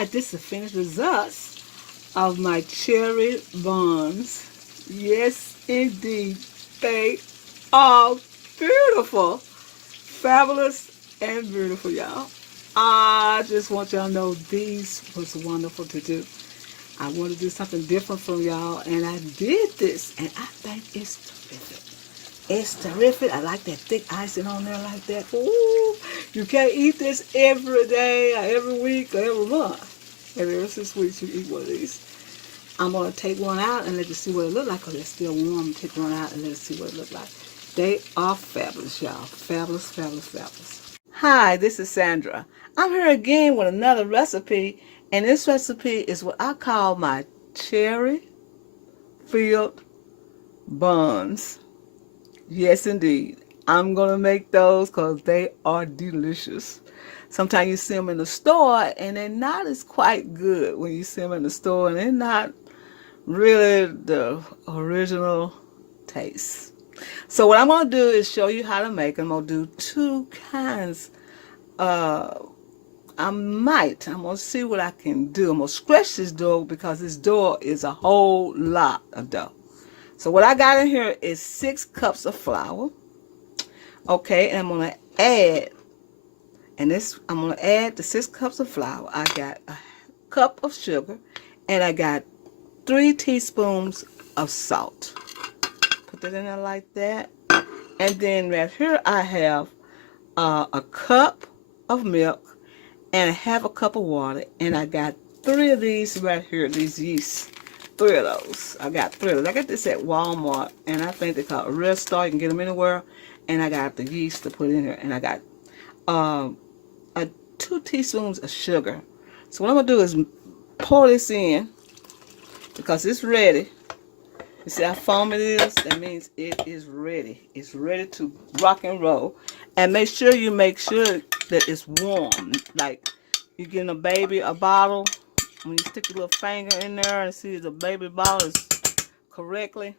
right, this is the finished results of my cherry buns. Yes, indeed. They are beautiful, fabulous, and beautiful, y'all. I just want y'all to know these was wonderful to do. I want to do something different from y'all, and I did this, and I think it's terrific. It's terrific. I like that thick icing on there like that. Ooh, you can't eat this every day, or every week, or every month. Every 6 weeks you eat one of these. I'm going to take one out and let you see what it look like, because it's still warm. Take one out and let you see what it look like. They are fabulous, y'all. Fabulous, fabulous, fabulous. Hi, this is Sandra. I'm here again with another recipe, and this recipe is what I call my cherry-filled buns. Yes, indeed. I'm going to make those because they are delicious. Sometimes you see them in the store, and they're not as quite good when you see them in the store, and they're not really the original taste. So what I'm going to do is show you how to make them. I'm going to do two kinds. I'm going to see what I can do. I'm going to stretch this dough because this dough is a whole lot of dough. So what I got in here is 6 cups of flour. Okay, and I'm going to add, I'm going to add the 6 cups of flour. I got a cup of sugar, and I got 3 teaspoons of salt. Put that in there like that. And then right here I have a cup of milk and half a cup of water. And I got 3 of these right here, these yeast. 3 of those. I got 3 of those. I got this at Walmart, and I think they're called Red Star. You can get them anywhere. And I got the yeast to put in here. And I got 2 teaspoons of sugar. So what I'm going to do is pour this in because it's ready. You see how foamy it is? That means it is ready. It's ready to rock and roll. And make sure that it's warm. Like you getting a baby a bottle. When you stick your little finger in there and see the baby bottle is correctly,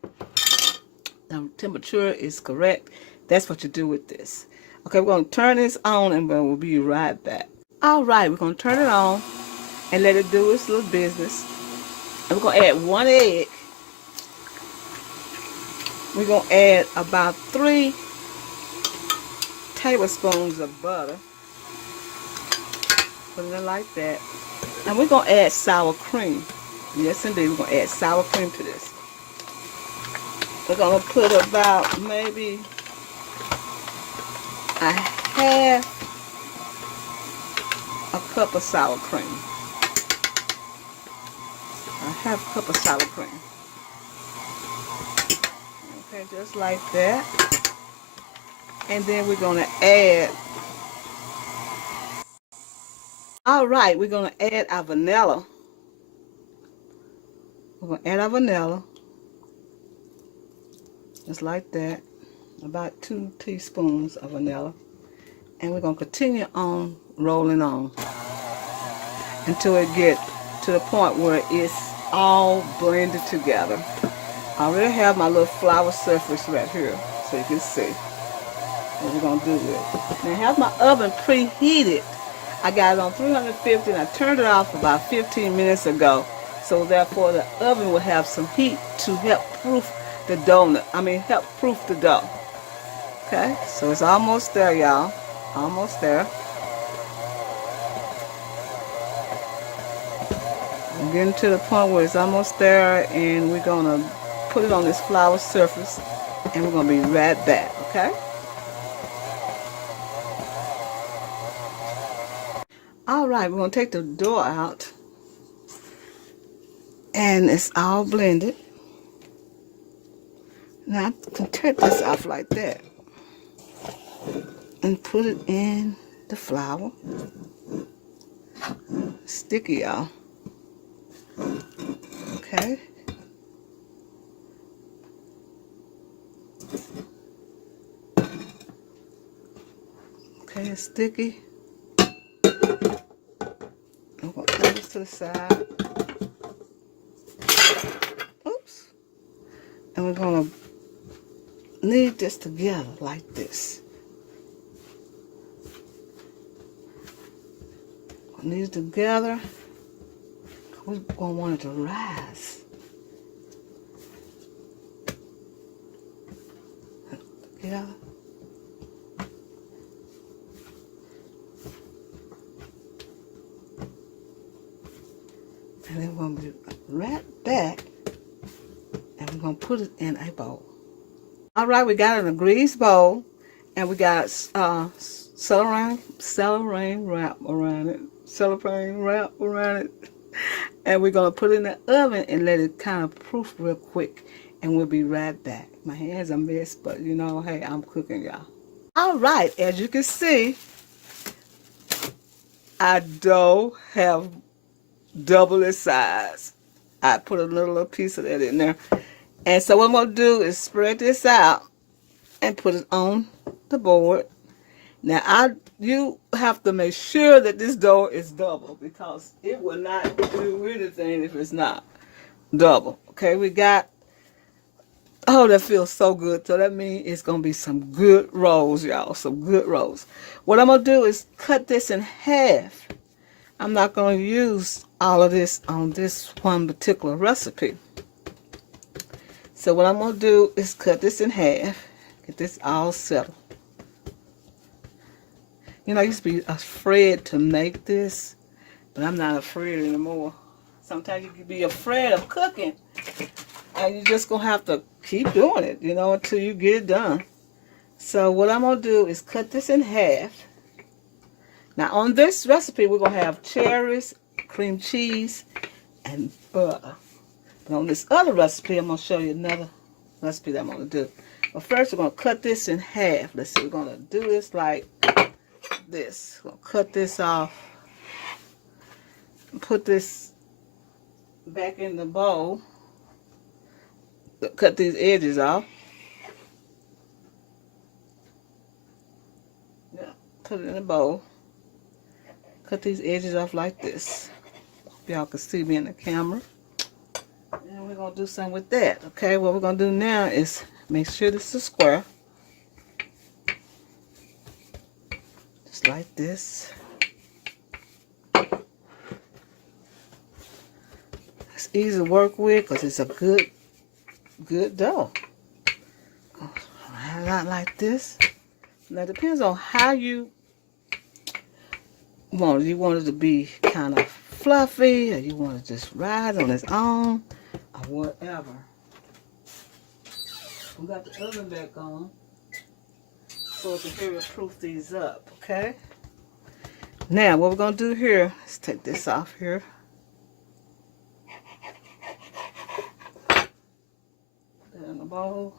the temperature is correct. That's what you do with this. Okay, we're going to turn this on and we'll be right back. All right, we're going to turn it on and let it do its little business. And we're going to add 1 egg. We're going to add about 3 tablespoons of butter. Put it in like that. And we're going to add sour cream. Yes, indeed, we're going to add sour cream to this. We're going to put about maybe a half a cup of sour cream. A half cup of sour cream. Okay, just like that. And then we're going to add, all right, we're going to add our vanilla. We're going to add our vanilla. Just like that. About 2 teaspoons of vanilla. And we're going to continue on rolling on until it gets to the point where it's all blended together. I already have my little flour surface right here so you can see what we're going to do with it. Now I have my oven preheated. I got it on 350 and I turned it off about 15 minutes ago. So therefore the oven will have some heat to help proof the donut. Help proof the dough. Okay, so it's almost there, y'all. Almost there. I'm getting to the point where it's almost there, and we're going to put it on this flour surface, and we're going to be right back, okay? All right, we're going to take the dough out, and it's all blended. Now I can cut this off like that and put it in the flour. Sticky, y'all. Okay. Okay, it's sticky. I'm going to put this to the side. Oops. And we're going to knead this together like this. Knead it together We're gonna want it to rise. Yeah. And then we're gonna be right back, and we're gonna put it in a bowl. All right, we got it in a greased bowl, and we got cellophane wrap around it. Cellophane wrap around it. And we're gonna put it in the oven and let it kind of proof real quick, and we'll be right back. My hands are messed, but you know, hey, I'm cooking, y'all. All right, as you can see, our dough have double its size. I put a little piece of that in there. And so what I'm going to do is spread this out and put it on the board. Now, you have to make sure that this dough is double, because it will not do anything if it's not double. Okay, we got, oh, that feels so good. So that means it's going to be some good rolls, y'all, some good rolls. What I'm going to do is cut this in half. I'm not going to use all of this on this one particular recipe. So what I'm going to do is cut this in half. Get this all settled. You know, I used to be afraid to make this, but I'm not afraid anymore. Sometimes you can be afraid of cooking, and you're just going to have to keep doing it, you know, until you get it done. So what I'm going to do is cut this in half. Now on this recipe, we're going to have cherries, cream cheese, and butter. But on this other recipe, I'm going to show you another recipe that I'm going to do. But first, we're going to cut this in half. Let's see, we're going to do this like this. We're going to cut this off. Put this back in the bowl. Cut these edges off. Yeah, put it in the bowl. Cut these edges off like this. Hope y'all can see me in the camera. And we're going to do something with that. Okay, what we're going to do now is make sure this is square. Just like this. It's easy to work with because it's a good dough. Round it out like this. Now it depends on how you want it. You want it to be kind of fluffy, or you want it to just rise on its own, or whatever. We got the oven back on, so we can hurry proof these up, okay? Now, what we're going to do here is take this off here. Put that in the bowl.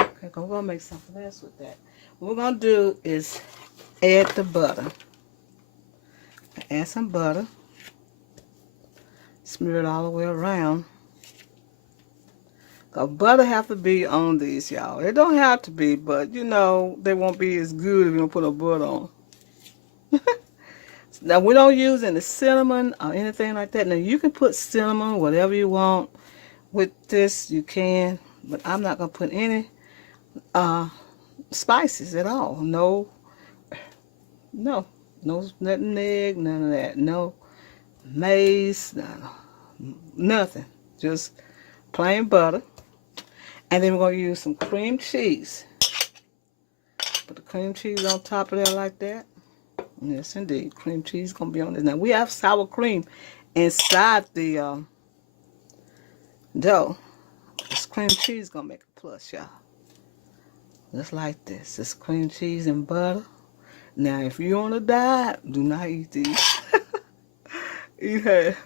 Okay, we're going to make something else with that. What we're going to do is add the butter. Add some butter. Smear it all the way around. Cause butter have to be on these, y'all. It don't have to be, but you know, they won't be as good if you don't put a butter on. Now, we don't use any cinnamon or anything like that. Now, you can put cinnamon, whatever you want with this, you can. But I'm not going to put any spices at all. No nutmeg, none of that. No mace, nothing. Just plain butter. And then we're going to use some cream cheese. Put the cream cheese on top of there like that. Yes, indeed. Cream cheese is going to be on this. Now, we have sour cream inside the dough. This cream cheese is going to make a plus, y'all. Just like this. This cream cheese and butter. Now, if you're on a diet, do not eat these. Eat half.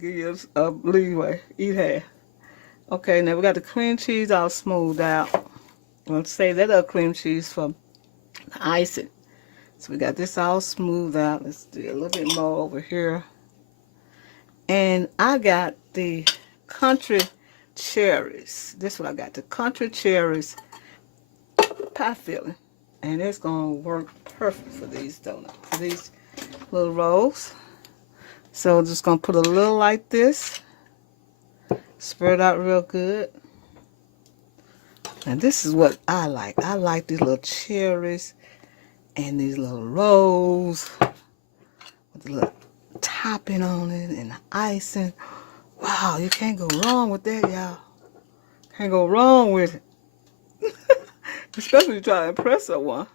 Give you a leeway. Eat half. Okay, now we got the cream cheese all smoothed out. I'm going to save that other cream cheese for the icing. So we got this all smoothed out. Let's do a little bit more over here. And I got the country cherries. This is what I got. The country cherries pie filling. And it's going to work perfect for these donuts. For these little rolls. So I'm just going to put a little like this. Spread it out real good. And this is what I like. I like these little cherries And these little rolls with the little topping on it and the icing. Wow, you can't go wrong with that, y'all. Can't go wrong with it. Especially if you try to impress someone.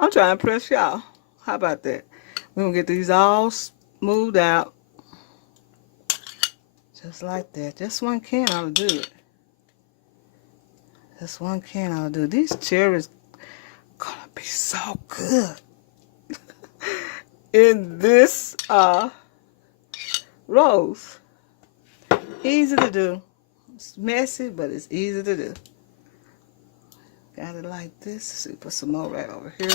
I'm trying to impress y'all. How about that? We're going to get these all smoothed out. Just like that. Just one can ought to do it. Just one can ought to do it. These cherries gonna be so good. In this rose. Easy to do. It's messy, but it's easy to do. Got it like this. See, put some more right over here.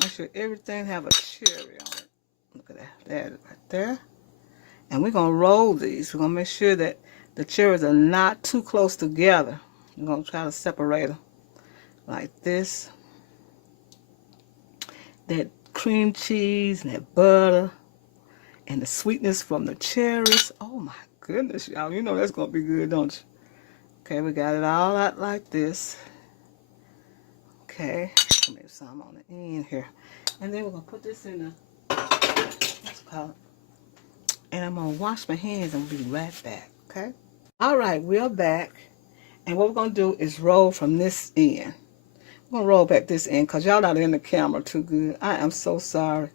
Make sure everything have a cherry on it. Look at that. There, right there. And we're going to roll these. We're going to make sure that the cherries are not too close together. We're going to try to separate them like this. That cream cheese and that butter and the sweetness from the cherries. Oh my goodness, y'all. You know that's going to be good, don't you? Okay, we got it all out like this. Okay, maybe some on the end here. And then we're going to put this in the, what's it called? And I'm going to wash my hands and be right back, okay? All right, we're back. And what we're going to do is roll from this end. I'm going to roll back this end because y'all not in the camera too good. I am so sorry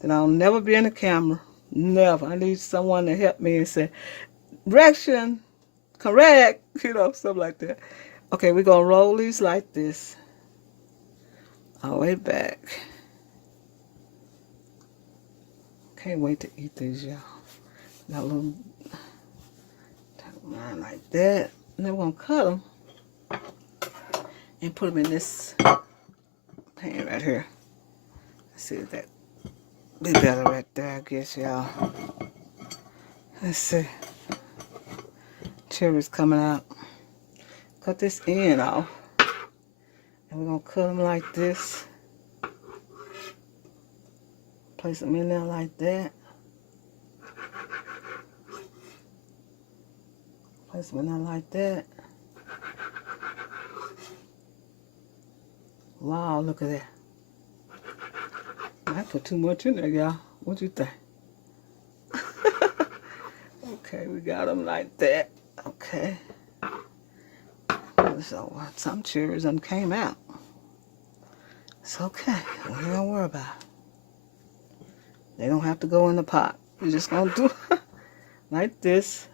that I'll never be in the camera. Never. I need someone to help me and say, direction, correct, you know, stuff like that. Okay, we're going to roll these like this. All the way back. Can't wait to eat these, y'all. Got a little line like that. And then we're going to cut them and put them in this pan right here. Let's see if that be better right there, I guess, y'all. Let's see. Cherries coming out. Cut this end off. And we're going to cut them like this. Place them in there like that. Place them in there like that. Wow, look at that. I put too much in there, y'all. What you think? Okay, we got them like that. Okay. So some cherries done came out. It's okay. We don't worry about it. They don't have to go in the pot. We're just going to do like this.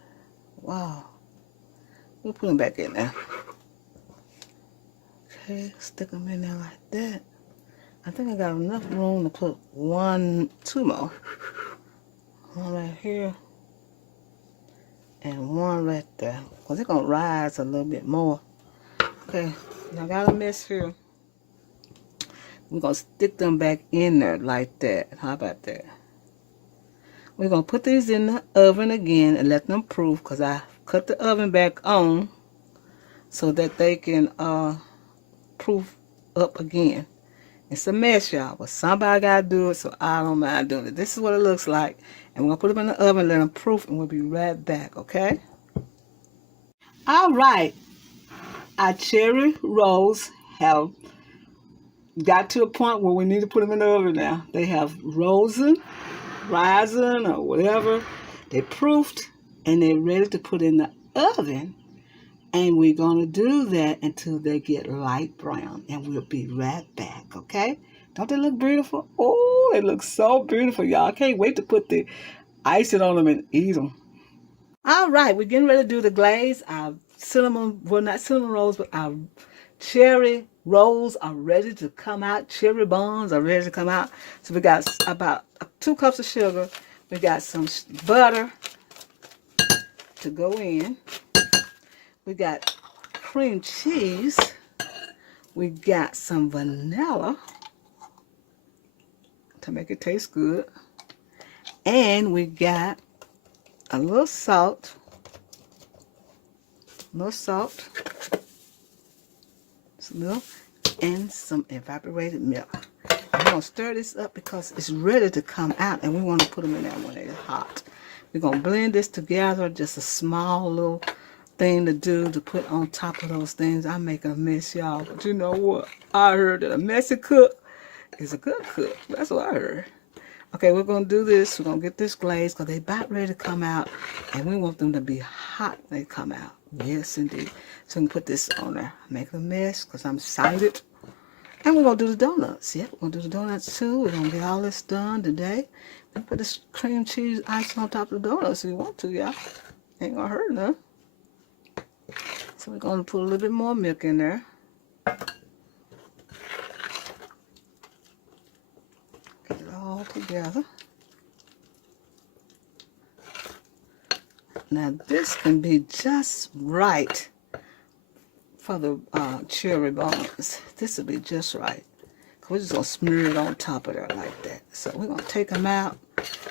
Wow. We'll put them back in there. Okay, stick them in there like that. I think I got enough room to put two more. One right here. And one right there. Because they're going to rise a little bit more. Okay, I got a mess here. We're going to stick them back in there like that. How about that? We're going to put these in the oven again and let them proof because I cut the oven back on so that they can proof up again. It's a mess, y'all, but somebody got to do it, so I don't mind doing it. This is what it looks like. And we're going to put them in the oven, let them proof, and we'll be right back, okay? All right. Our cherry rolls have got to a point where we need to put them in the oven now. They have rising or whatever. They proofed and they're ready to put in the oven. And we're going to do that until they get light brown. And we'll be right back, okay? Don't they look beautiful? Oh, they look so beautiful, y'all. I can't wait to put the icing on them and eat them. All right, we're getting ready to do the glaze. Our cinnamon, well, not cinnamon rolls, but our cherry rolls are ready to come out. Cherry buns are ready to come out. So we got about 2 cups of sugar. We got some butter to go in. We got cream cheese. We got some vanilla to make it taste good. And we got a little salt. And some evaporated milk. We're going to stir this up because it's ready to come out and we want to put them in there when it's hot. We're going to blend this together, just a small little thing to do to put on top of those things. I make a mess, y'all, but you know what? I heard that a messy cook is a good cook. That's what I heard. Okay, we're going to do this. We're going to get this glaze because they're about ready to come out. And we want them to be hot when they come out. Yes, indeed. So we can put this on there. Make a mess because I'm excited. And we're going to do the donuts. Yep, we're going to do the donuts too. We're going to get all this done today. We can put this cream cheese icing on top of the donuts if you want to, y'all. Ain't going to hurt none. So we're going to put a little bit more milk in there. Get it all together. Now this can be just right for the cherry buns. This will be just right. We're just going to smear it on top of there like that. So we're going to take them out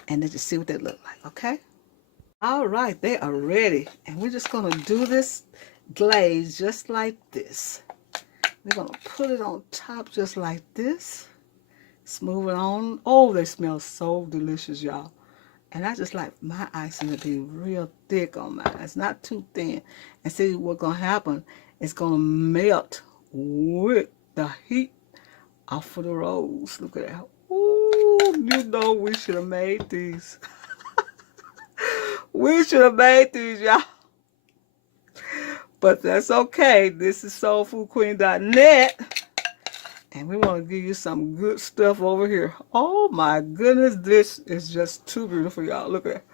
and then just see what they look like, okay? All right, they are ready. And we're just going to do this glaze just like this. We're going to put it on top just like this. Smooth it on. Oh, they smell so delicious, y'all. And I just like my icing to be real thick on mine. It's not too thin. And see what's going to happen. It's going to melt with the heat off of the rolls. Look at that. Ooh, you know we should have made these. We should have made these, y'all. But that's okay. This is soulfoodqueen.net. And we want to give you some good stuff over here. Oh my goodness, this is just too beautiful, y'all. Look at that.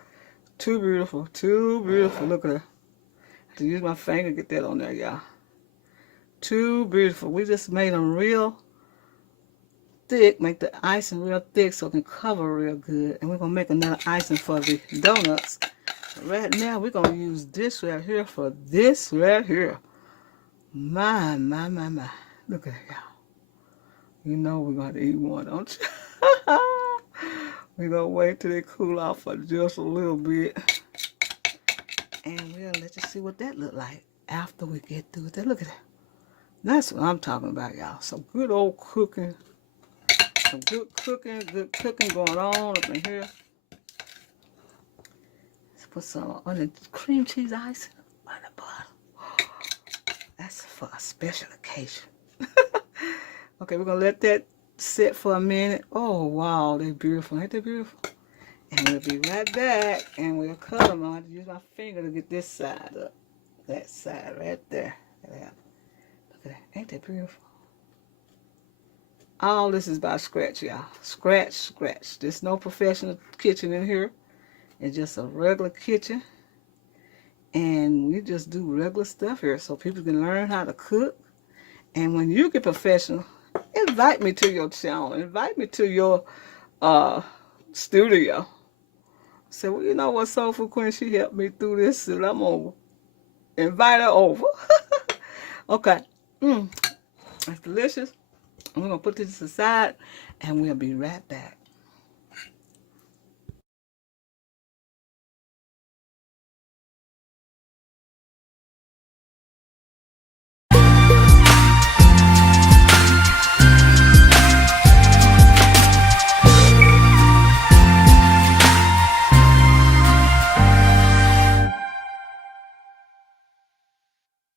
Too beautiful. Too beautiful. Look at that. I have to use my finger to get that on there, y'all. Too beautiful. We just made them real thick. Make the icing real thick so it can cover real good. And we're going to make another icing for the donuts. Right now, we're going to use this right here for this right here. My. Look at that, y'all. You know we're going to eat one, don't you? We're going to wait till they cool off for just a little bit. And we'll let you see what that look like after we get through with that. Look at that. That's what I'm talking about, y'all. Some good old cooking. Some good cooking going on up in here. Let's put some on the cream cheese icing on the bottom. That's for a special occasion. Okay, we're going to let that sit for a minute. Oh, wow, they're beautiful. Ain't they beautiful? And we'll be right back, and we'll cut them. I have to use my finger to get this side up. That side right there. Look at that. Ain't that beautiful? All this is by scratch, y'all. Scratch. There's no professional kitchen in here. It's just a regular kitchen. And we just do regular stuff here so people can learn how to cook. And when you get professional, invite me to your channel. Invite me to your studio. Say, well, you know what, Soul Food Queen, she helped me through this, and I'm going to invite her over. Okay. That's delicious. I'm going to put this aside, and we'll be right back.